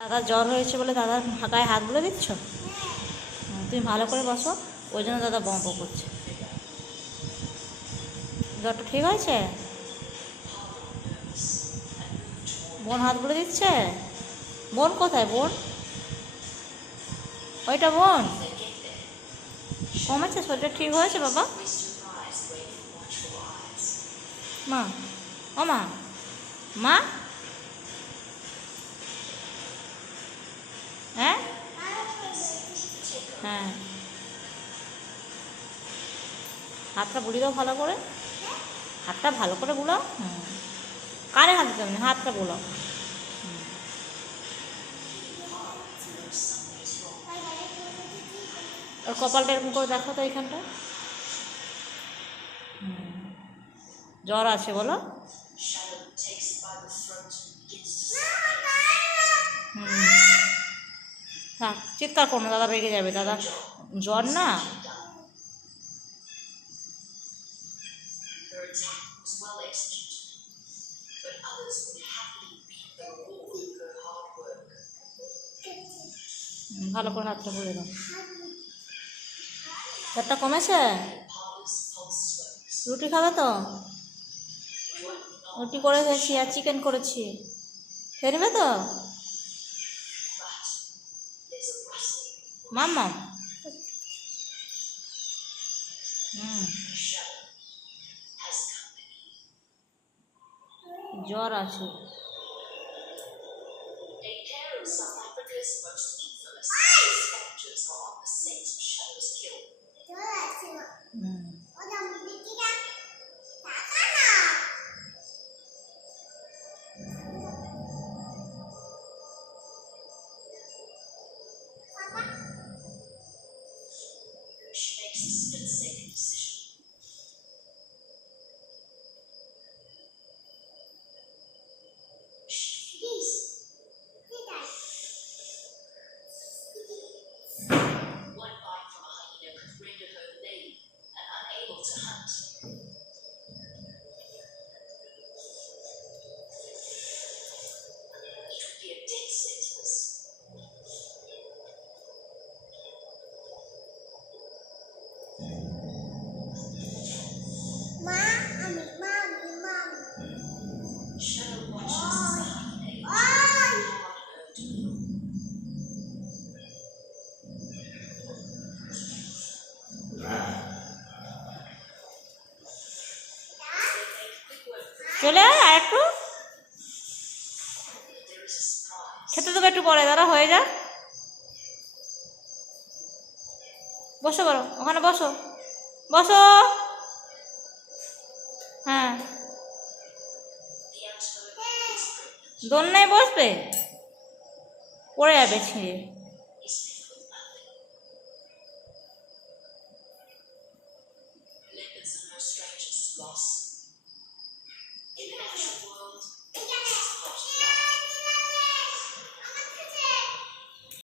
দাদার জ্বর হয়েছে বলে দাদার গায়ে হাত বুলে দিচ্ছ? তুমি ভালো করে বসো, ওই জন্য দাদা বম্প করছে। জ্বরটা ঠিক হয়েছে? বোন হাত বুলে দিচ্ছে? বোন কোথায়? বোন ওইটা বোন কমেছে? শরীরটা ঠিক হয়েছে বাবা? মা, ও মা, মা, হ্যাঁ হ্যাঁ, হাতটা বুলিয়ে দাও ভালো করে, হাতটা ভালো করে বুলাও। কানে হাত দিতে হবে না, হাতটা বুলাও। ওর কপালটা এরকম করে দেখো তো, এইখানটা জ্বর আছে বলো। হ্যাঁ, চিৎকার করো না, দাদা রেগে যাবে। দাদা জ্বর না। ভালো করে হাতটা ভরে দাও। জ্বরটা কমেছে? রুটি খাবে তো? রুটি করে খেয়েছি আর চিকেন করেছি, খেয়ে নেবে তো? মাম্মা, জ্বর আছে। চলে আয় আর একটু খেতে দেবো, একটু পরে দাঁড়া হয়ে যা। বসো বলো, ওখানে বসো, বসো। হ্যাঁ, দোলনায় বসবে, পড়ে যাবে ছিঁড়ে।